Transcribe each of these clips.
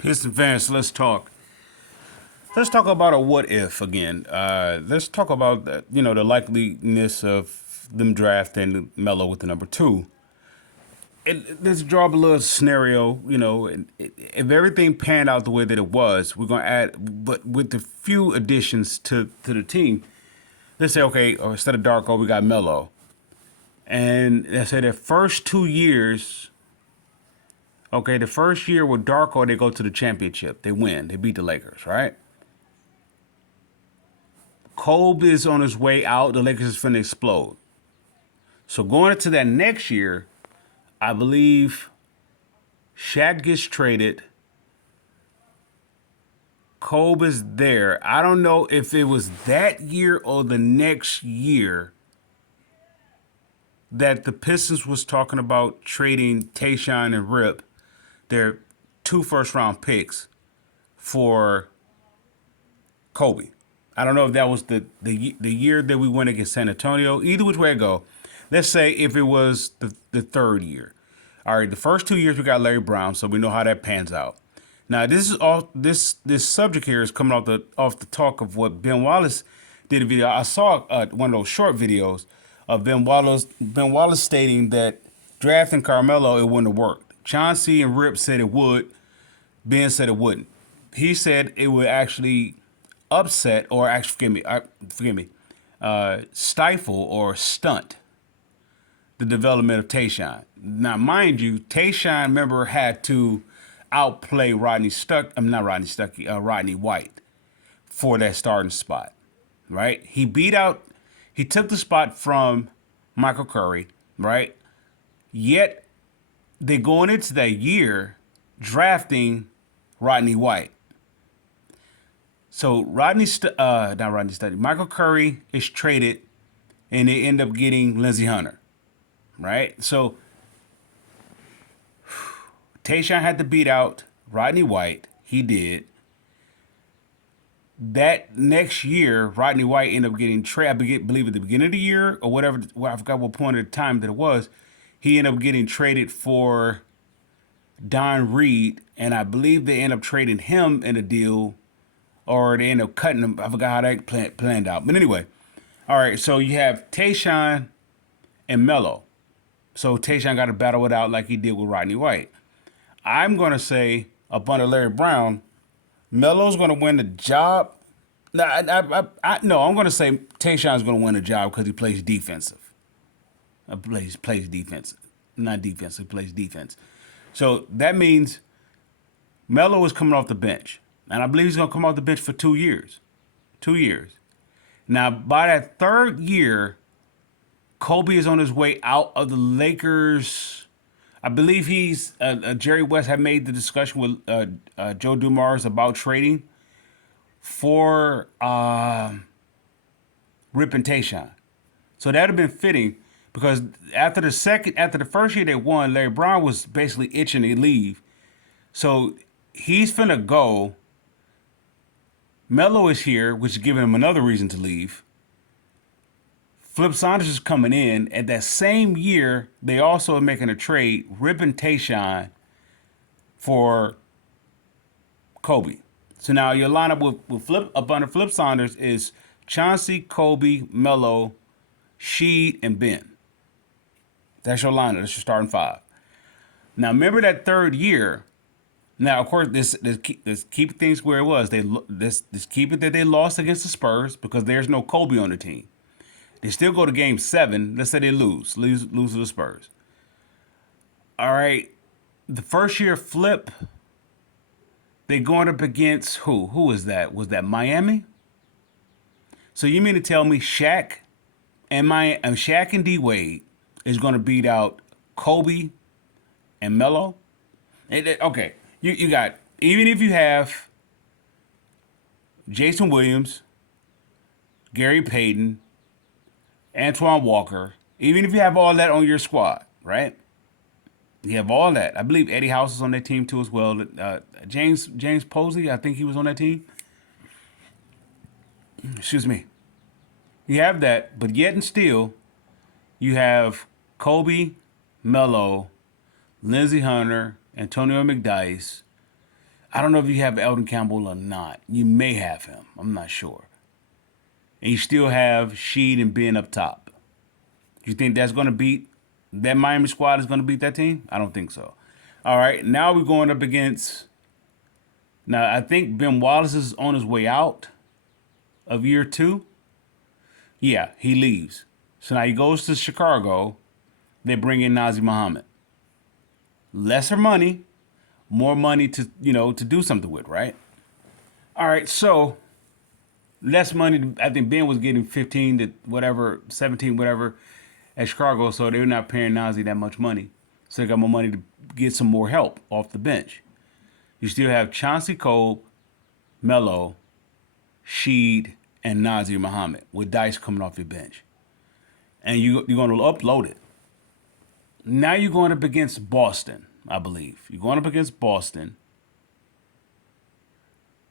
Piston fans, let's talk. Let's talk about a what if again. Let's talk about the likeliness of them drafting Melo with the number two. Let's draw up a little scenario. If everything panned out the way that it was, we're gonna add, but with the few additions to the team. Let's say, okay, or instead of Darko, we got Melo, and let's say the first 2 years. Okay, the first year with Darko, they go to the championship. They win. They beat the Lakers, right? Kobe is on his way out. The Lakers is finna explode. So going into that next year, I believe Shaq gets traded. Kobe is there. I don't know if it was that year or the next year that the Pistons was talking about trading Tayshaun and Rip, their two first-round picks, for Kobe. I don't know if that was the year that we went against San Antonio. Either which way it go. Let's say if it was the third year. All right, the first 2 years we got Larry Brown, so we know how that pans out. Now this is all this subject here is coming off the talk of what Ben Wallace did a video. I saw one of those short videos of Ben Wallace stating that drafting Carmelo it wouldn't have worked. Chauncey and Rip said it would. Ben said it wouldn't. He said it would actually upset or actually stifle or stunt the development of Tayshaun. Now, mind you, Tayshaun, remember, had to outplay Rodney White for that starting spot, right? He took the spot from Michael Curry, right? Yet they're going into that year drafting Rodney White. So Michael Curry is traded, and they end up getting Lindsey Hunter, right? So Tayshaun had to beat out Rodney White. He did. That next year, Rodney White ended up getting traded. I believe at the beginning of the year or whatever. Well, I forgot what point of the time that it was. He ended up getting traded for Don Reed, and I believe they end up trading him in a deal, or they end up cutting him. I forgot how that planned out. But anyway, all right. So you have Tayshaun and Melo. So Tayshaun got to battle it out like he did with Rodney White. I'm going to say, up under Larry Brown, Melo's going to win the job. No, I'm going to say Tayshaun's going to win the job because he plays defensive. Plays defensive. Not defensive, he plays defense. So that means Melo is coming off the bench. And I believe he's going to come off the bench for 2 years. 2 years. Now, by that third year, Kobe is on his way out of the Lakers. I believe Jerry West had made the discussion with Joe Dumars about trading for Rip and Tayshaun. So that would have been fitting because after the first year they won, Larry Brown was basically itching to leave. So he's finna go. Melo is here, which is giving him another reason to leave. Flip Saunders is coming in. At that same year, they also are making a trade, Rip and Tayshaun, for Kobe. So now your lineup with Flip up under Flip Saunders is Chauncey, Kobe, Melo, Sheed, and Ben. That's your lineup. That's your starting five. Now remember that third year. Now, of course, this keep things where it was. This keep it that they lost against the Spurs because there's no Kobe on the team. They still go to game 7. Let's say they lose to the Spurs. All right, the first year Flip, they going up against who? Who was that? Was that Miami? So you mean to tell me Shaq and D Wade is going to beat out Kobe and Melo? Okay. You got, even if you have Jason Williams, Gary Payton, Antoine Walker, even if you have all that on your squad, right? You have all that. I believe Eddie House is on that team too as well. James Posey, I think he was on that team. Excuse me. You have that, but yet and still, you have Kobe, Melo, Lindsey Hunter, Antonio McDyess, I don't know if you have Elden Campbell or not. You may have him. I'm not sure. And you still have Sheed and Ben up top. Do you think that's going to beat that Miami squad is going to beat that team? I don't think so. All right, now we're going up against. Now I think Ben Wallace is on his way out of year two. Yeah, he leaves. So now he goes to Chicago. They bring in Nazi Muhammad. Lesser money, more money to to do something with, right? All right, so less money. I think Ben was getting 15 to whatever, 17, whatever at Chicago, so they're not paying Nazi that much money. So they got more money to get some more help off the bench. You still have Chauncey Cole, Melo, Sheed, and Nazir Muhammad with Dice coming off your bench. And you're going to upload it. Now you're going up against Boston, I believe. You're going up against Boston.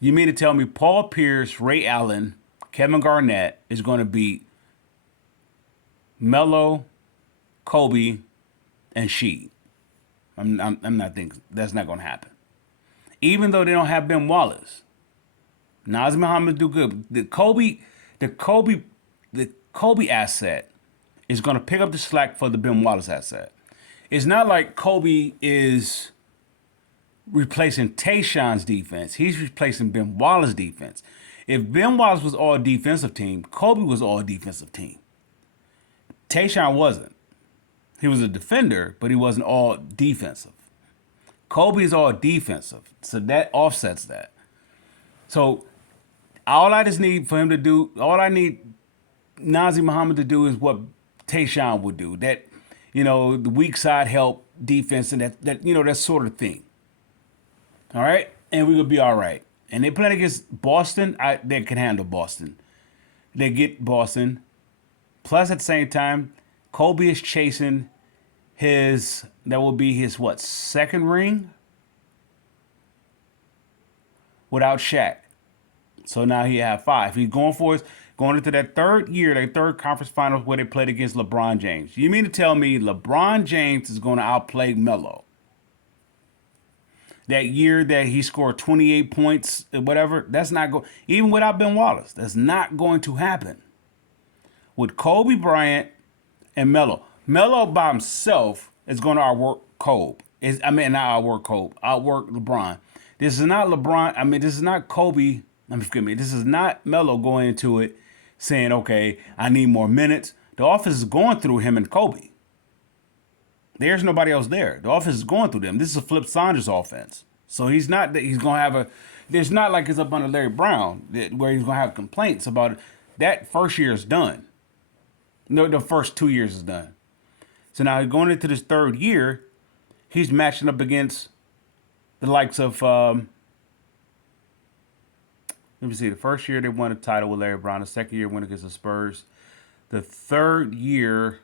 You mean to tell me Paul Pierce, Ray Allen, Kevin Garnett is going to beat Melo, Kobe, and Sheed? I'm not thinking that's not going to happen. Even though they don't have Ben Wallace, Nazir Muhammad do good. The Kobe asset is going to pick up the slack for the Ben Wallace asset. It's not like Kobe is replacing Tayshaun's defense. He's replacing Ben Wallace's defense. If Ben Wallace was all defensive team, Kobe was all defensive team. Tayshaun wasn't. He was a defender, but he wasn't all defensive. Kobe is all defensive, so that offsets that. So all I just need for him to do, all I need Nazir Muhammad to do is what Tayshaun would do. That, the weak side help defense and that sort of thing. All right? And we will be all right. And they playing against Boston. They can handle Boston. They get Boston. Plus, at the same time, Kobe is chasing that will be his, second ring? Without Shaq. So now he have 5. He's going into that third year, that third conference finals where they played against LeBron James. You mean to tell me LeBron James is going to outplay Melo? That year that he scored 28 points, whatever, that's not going, even without Ben Wallace, that's not going to happen. With Kobe Bryant and Melo. Melo by himself is going to outwork Kobe. Not outwork Kobe, outwork LeBron. This is not LeBron. This is not Kobe. Forgive me. This is not Melo going into it saying, okay, I need more minutes. The offense is going through him and Kobe. There's nobody else there. The offense is going through them. This is a Flip Saunders offense. So he's going to have there's not like it's up under Larry Brown where he's going to have complaints about it. That first year is done. No, the first 2 years is done. So now going into this third year, he's matching up against the likes of, let me see, the first year they won a title with Larry Brown. The second year went against the Spurs. The third year,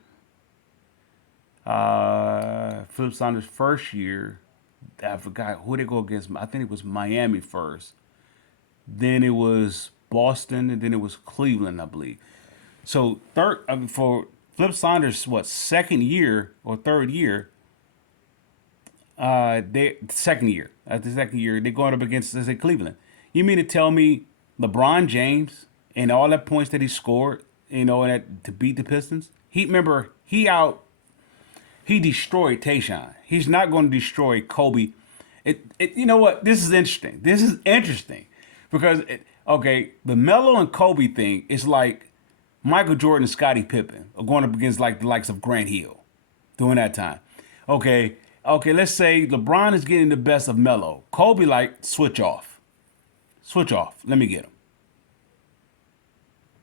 Philip Saunders' first year, I forgot who they go against. I think it was Miami first. Then it was Boston, and then it was Cleveland, I believe. So for Flip Saunders, second year or third year, After the second year, they're going up against, let's say, Cleveland. You mean to tell me LeBron James and all that points that he scored, to beat the Pistons? He destroyed Tayshaun. He's not going to destroy Kobe. You know what? This is interesting. Because the Melo and Kobe thing is like Michael Jordan and Scottie Pippen are going up against like the likes of Grant Hill during that time. Okay, let's say LeBron is getting the best of Melo. Kobe switch off. Let me get him.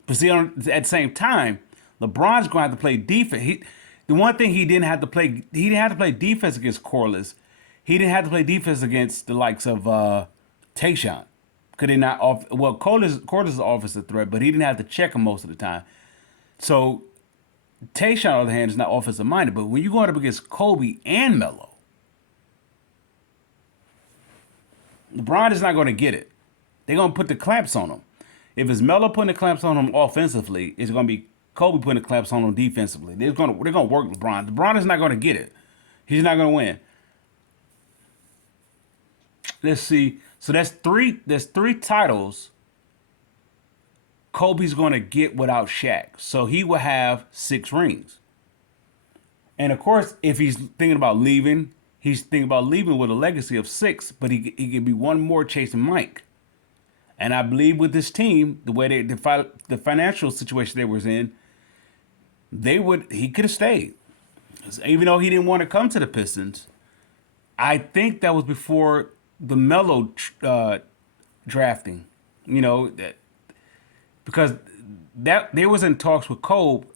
But see, at the same time, LeBron's going to have to play defense. The one thing he didn't have to play defense against Corliss. He didn't have to play defense against the likes of Tayshaun. Could they not Corliss is an offensive threat, but he didn't have to check him most of the time. So Tayshaun, on the other hand, is not offensive minded. But when you're going up against Kobe and Melo, LeBron is not going to get it. They're going to put the clamps on him. If it's Melo putting the clamps on him offensively, it's going to be Kobe putting the clamps on him defensively. They're going to work LeBron. LeBron is not going to get it. He's not going to win. Let's see. So that's three. There's three titles Kobe's going to get without Shaq. So he will have 6 rings. And of course, if he's thinking about leaving, he's thinking about leaving with a legacy of 6. But he can be one more chasing Mike. And I believe with this team, the way the financial situation they was in, he could have stayed. Even though he didn't want to come to the Pistons, I think that was before the Melo drafting. You know, because that they was in talks with Kobe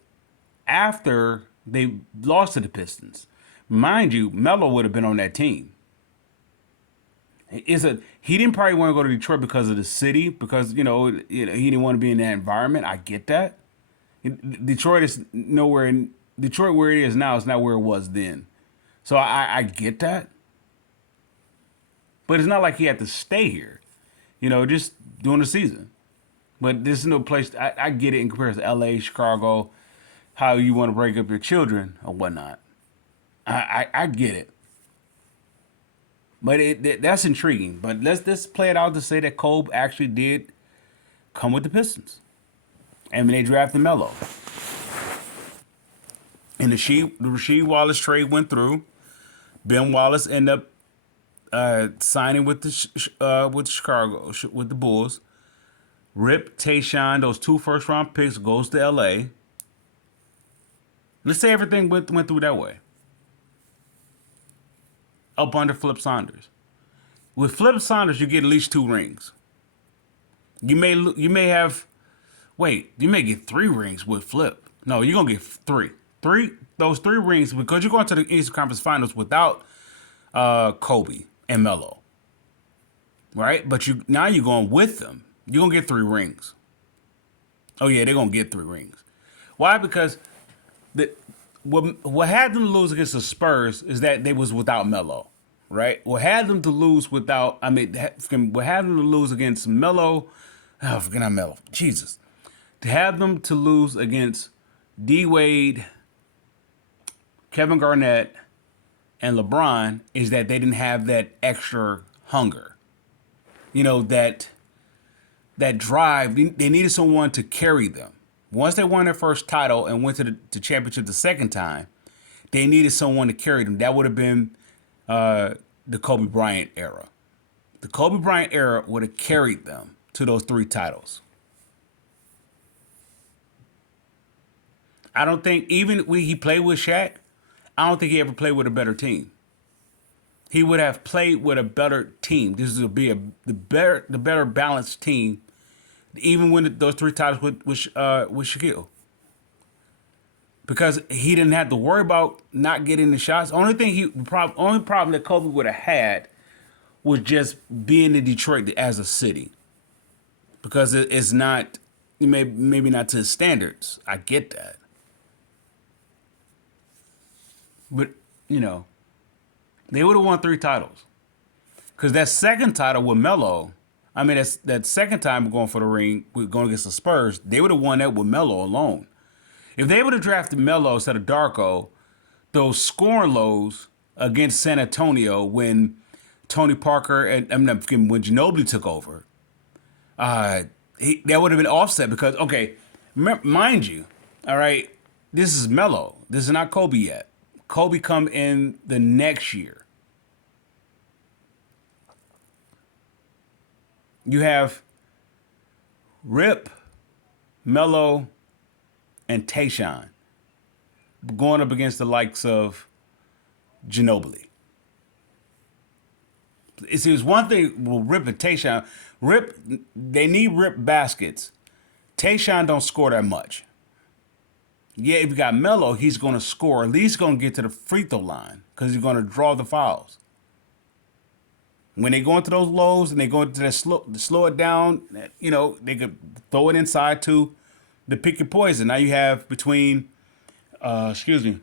after they lost to the Pistons. Mind you, Melo would have been on that team. He didn't probably want to go to Detroit because of the city, because he didn't want to be in that environment. I get that. Detroit is nowhere in Detroit where it is now is not where it was then. So I get that. But it's not like he had to stay here, just during the season. But this is no place. I get it in comparison to L.A., Chicago, how you want to break up your children or whatnot. I get it. But that's intriguing. But let's play it out to say that Kobe actually did come with the Pistons. And when they drafted Melo. And the Rasheed Wallace trade went through. Ben Wallace ended up signing with with Chicago, with the Bulls. Rip Tayshaun, those 2 first-round picks, goes to L.A. Let's say everything went through that way. Up under Flip Saunders. With Flip Saunders, you get at least 2 rings. You may have, you may get 3 rings with Flip. No, you're gonna get 3. Those 3 rings, because you're going to the Eastern Conference Finals without Kobe and Melo, right? But now you're going with them. You're gonna get 3 rings. Oh yeah, they're gonna get 3 rings. Why? Because what had them to lose against the Spurs is that they was without Melo, right? What had them to lose what had them to lose against Melo? Oh, forget not Melo. Jesus, to have them to lose against D Wade, Kevin Garnett, and LeBron is that they didn't have that extra hunger. That drive. They needed someone to carry them. Once they won their first title and went to the championship the second time, they needed someone to carry them. That would have been the Kobe Bryant era. The Kobe Bryant era would have carried them to those 3 titles. I don't think even when he played with Shaq, I don't think he ever played with a better team. He would have played with a better team. This would be the better balanced team, even when those 3 titles with Shaquille, because he didn't have to worry about not getting the shots. Only problem that Kobe would have had was just being in Detroit as a city, because it's not maybe not to his standards. I get that, but they would have won 3 titles, because that second title with Melo. I mean, that second time going for the ring, going against the Spurs, they would have won that with Melo alone. If they would have drafted Melo instead of Darko, those scoring lows against San Antonio when Tony Parker and when Ginobili took over, that would have been offset because, okay, mind you, all right, this is Melo. This is not Kobe yet. Kobe come in the next year. You have Rip, Melo, and Tayshaun going up against the likes of Ginobili. It's one thing with Rip and Tayshaun. They need Rip baskets. Tayshaun don't score that much. Yeah, if you got Melo, he's going to score. At least going to get to the free throw line because he's going to draw the fouls. When they go into those lows and they go into that slow it down, they could throw it inside to the pick your poison. Now you have between Sheed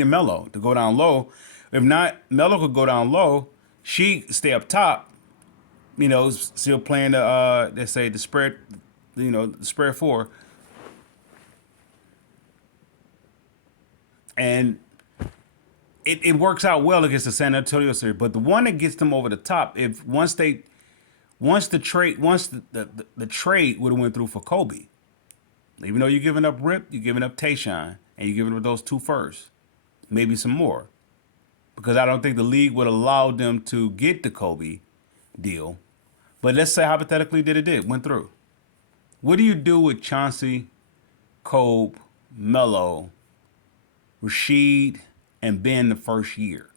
and Melo to go down low. If not, Melo could go down low. Sheed stay up top. Still playing let's say the spread. The spread 4. And it works out well against the San Antonio series. But the one that gets them over the top, if once the trade would have went through for Kobe, even though you're giving up Rip, you're giving up Tayshaun, and you're giving up those two first, maybe some more, because I don't think the league would allow them to get the Kobe deal. But let's say hypothetically that it did went through. What do you do with Chauncey, Kobe, Melo, Rashid, and Ben the first year?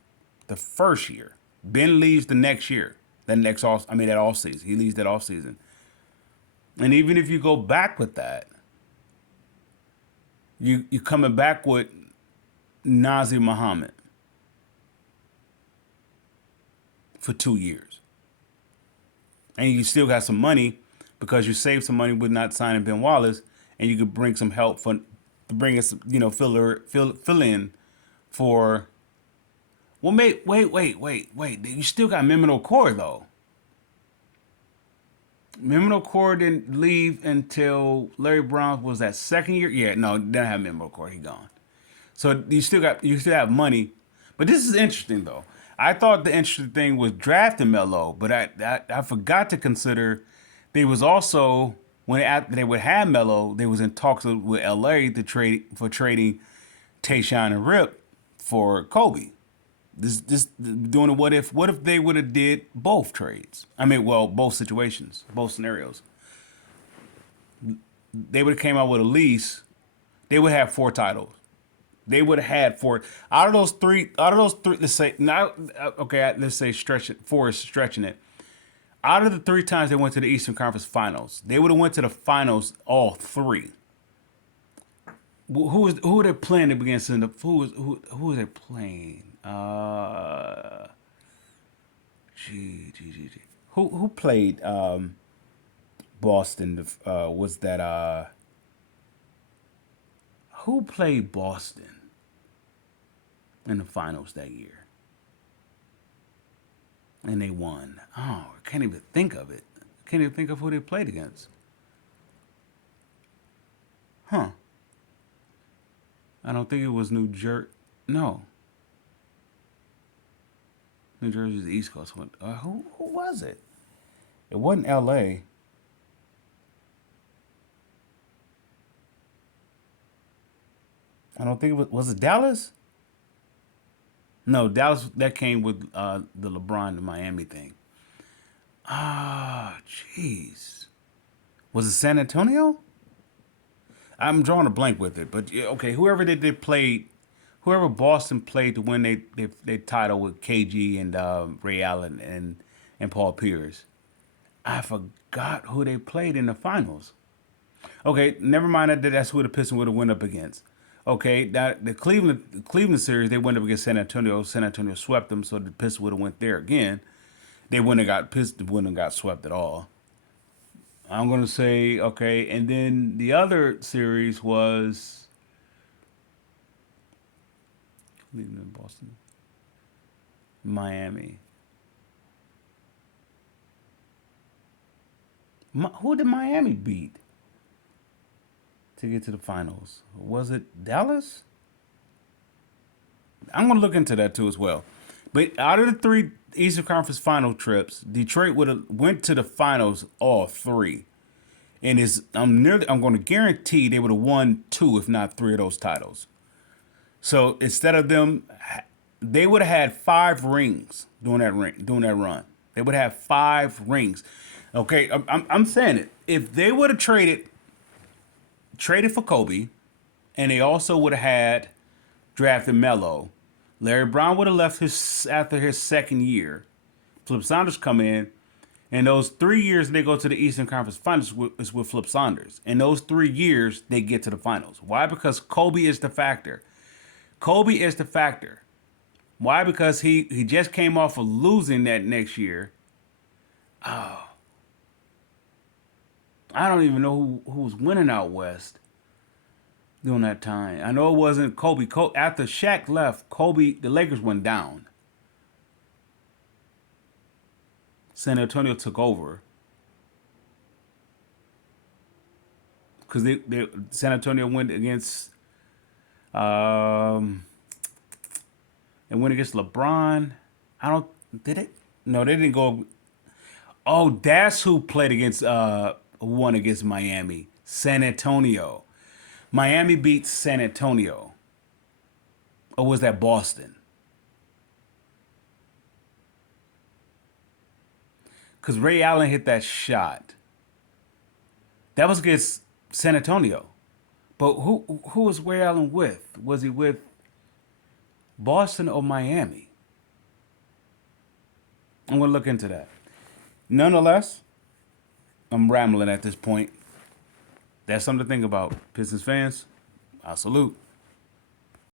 The first year. Ben leaves the next year. That off season. He leaves that off season. And even if you go back with that, you coming back with Nazir Muhammad for 2 years. And you still got some money because you saved some money with not signing Ben Wallace, and you could bring some help for to bring us, fill in for. Well, wait. You still got Mimino Core though. Mimino Core didn't leave until Larry Brown was that second year. Yeah, no, didn't have Mimino Core. He gone. So you still have money, but this is interesting though. I thought the interesting thing was drafting Melo, but I forgot to consider they was also when after they would have Melo, they was in talks with LA to trading Tayshaun and Rip for Kobe. This doing a what if they would have did both trades? I mean, well, both situations, both scenarios. They would have came out with a lease. They would have 4 titles. They would have had 4 out of those three. Out of those three, let's say now. Okay, let's say stretch it. 4 is stretching it. Out of the 3 times they went to the Eastern Conference Finals, they would have went to the finals all 3. Who were they playing against in the who was they playing? Gee. Who played Boston? Was that who played Boston in the finals that year? And they won. Oh, I can't even think of it. I can't even think of who they played against. Huh. I don't think it was New Jersey. No. New Jersey's the East Coast one. Who was it? It wasn't L.A. I don't think it was it Dallas? No, Dallas, that came with the LeBron to Miami thing. Ah, jeez. Was it San Antonio? I'm drawing a blank with it, but yeah, okay, whoever Boston played to win they title with KG and Ray Allen and Paul Pierce. I forgot who they played in the finals. Okay, never mind that. That's who the Pistons would have went up against. Okay, that the Cleveland series they went up against San Antonio. San Antonio swept them, so the Pistons would have went there again. They wouldn't have got pissed. Wouldn't have got swept at all. I'm gonna say okay, and then the other series was Cleveland, Boston, Miami. Who did Miami beat to get to the finals? Was it Dallas? I'm gonna look into that too as well. But out of the 3 Eastern Conference final trips, Detroit would have went to the finals all 3. And I'm going to guarantee they would have won 2, if not 3 of those titles. So instead of them, they would have had 5 rings during that run. They would have 5 rings. Okay, I'm saying it. If they would have traded for Kobe, and they also would have had drafted Melo, Larry Brown would have left his after his second year. Flip Saunders come in, and those 3 years they go to the Eastern Conference Finals is with Flip Saunders. And those 3 years they get to the finals. Why? Because Kobe is the factor. Kobe is the factor. Why? Because he just came off of losing that next year. I don't even know who was winning out west during that time. I know it wasn't Kobe. After Shaq left, Kobe, the Lakers went down. San Antonio took over because San Antonio went against um, and win against LeBron. I don't did it? No, they didn't go. Oh, that's who played against who won against Miami. San Antonio. Miami beat San Antonio. Or was that Boston? Because Ray Allen hit that shot. That was against San Antonio. But who was Ray Allen with? Was he with Boston or Miami? I'm gonna look into that. Nonetheless, I'm rambling at this point. That's something to think about. Pistons fans, I salute.